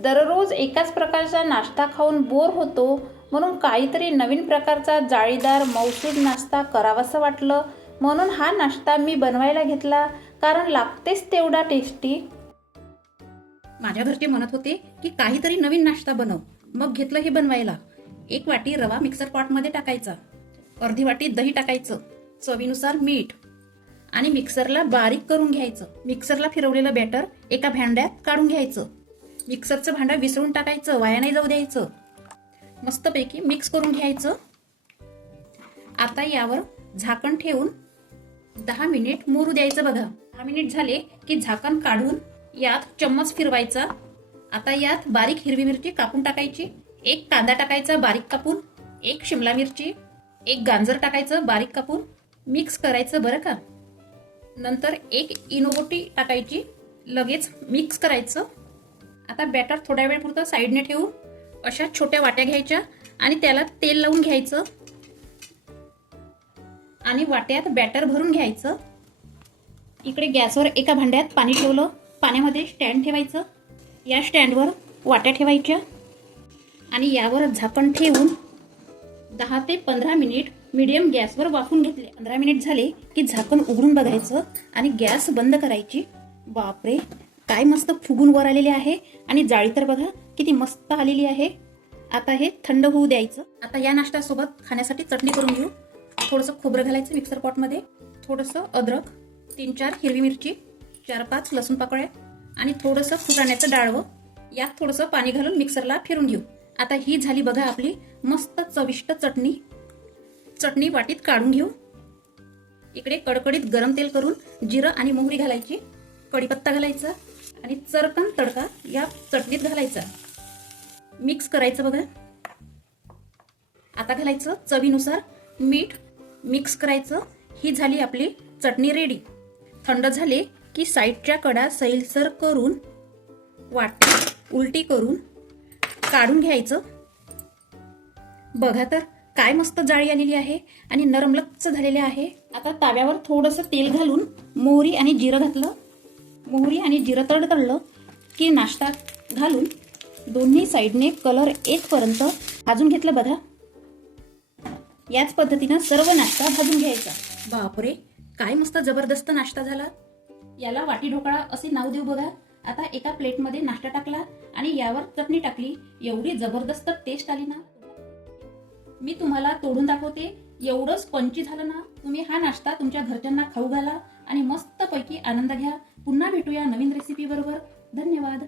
दररोज एकाच प्रकारचा नाश्ता खाऊन बोर होतो, म्हणून काहीतरी नवीन प्रकारचा जाळीदार मौसूद नाश्ता करावासं वाटलं. म्हणून हा नाश्ता मी बनवायला घेतला, कारण लागतेच तेवढा टेस्टी. माझ्या घरचे म्हणत होते की काहीतरी नवीन नाश्ता बनव, मग घेतलं हे बनवायला. 1 वाटी रवा मिक्सर पॉटमध्ये टाकायचा, अर्धी वाटी दही टाकायचं, चवीनुसार मीठ आणि मिक्सरला बारीक करून घ्यायचं. मिक्सरला फिरवलेलं बॅटर एका भांड्यात काढून घ्यायचं. मिक्सरचं भांडं विसळून टाकायचं, वाया नाही जाऊ द्यायचं. मस्तपैकी मिक्स करून घ्यायचं. आता यावर झाकण ठेवून 10 मिनिट मुरू द्यायचं. बघा, 10 मिनिट झाले की झाकण काढून यात चम्मच फिरवायचा. आता यात बारीक हिरवी मिरची कापून टाकायची, 1 कांदा टाकायचा बारीक कापून, 1 शिमला मिरची, 1 गाजर टाकायचं बारीक कापून. मिक्स करायचं बरं का. नंतर 1 इनोबोटी टाकायची, लगेच मिक्स करायचं. आता बॅटर थोड्या वेळ पुरतं साईडने ठेवून अशा छोट्या वाट्या घ्यायच्या आणि त्याला तेल लावून घ्यायचं आणि वाट्यात बॅटर भरून घ्यायचं. इकडे गॅसवर एका भांड्यात पाणी ठेवलं, पाण्यामध्ये स्टँड ठेवायचं. या स्टँडवर वाट्या ठेवायच्या आणि यावर झाकण ठेवून 10 ते 15 मिनिट मीडियम गॅसवर वाफून घेतले. 15 मिनिट झाले की झाकण उघडून बघायचं आणि गॅस बंद करायची. बापरे, काय मस्त फुगून वर आलेले आहे आणि जाळी तर बघा किती मस्त आलेली आहे. आता हे थंड होऊ द्यायचं. आता या नाश्त्यासोबत खाण्यासाठी चटणी करून घेऊ. थोडंसं खोबरं घालायचं मिक्सर पॉटमध्ये, थोडंसं अद्रक, 3-4 हिरवी मिरची, 4-5 लसूण पाकळ्या आणि थोडंसं फुटाण्याचं डाळवं. यात थोडंसं पाणी घालून मिक्सरला फिरून घेऊ. आता ही झाली बघा आपली मस्त चविष्ट चटणी. चटणी वाटीत काढून घेऊ. इकडे कडकडीत गरम तेल करून जिरं आणि मोहरी घालायची, कढीपत्ता घालायचा आणि चरकन तडका या चटणीत घालायचा. मिक्स करायचं बघा. आता घालायचं चवीनुसार मीठ. मिक्स करायचं. ही झाली आपली चटणी रेडी. थंड झाले की साईडच्या कडा सैलसर करून वाटी उलटी करून काढून घ्यायचं. बघा तर काय मस्त जाळी आलेली आहे आणि नरम लच्च झालेले आहे. आता ताव्यावर थोडंसं तेल घालून मोहरी आणि जिरं घातलं. मोहरी आणि जिरं तडतडलं की नाश्ता घालून दोन्ही साईडने कलर येतपर्यंत भाजून घेतलं. बघा, याच पद्धतीनं सर्व नाश्ता भाजून घ्यायचा. बापरे, काय मस्त जबरदस्त नाश्ता झाला. याला वाटी ढोकळा असे नाव देऊ. बघा, आता एका प्लेटमध्ये नाश्ता टाकला आणि यावर चटणी टाकली. एवढी जबरदस्त टेस्ट आली ना. मी तुम्हाला तोडून दाखवते. एवढं स्पंची झालं ना. तुम्ही हा नाश्ता तुमच्या घरच्यांना खाऊ घाला आणि मस्तपैकी आनंद घ्या. पुन्हा भेटूया नवीन रेसिपी बरोबर. धन्यवाद.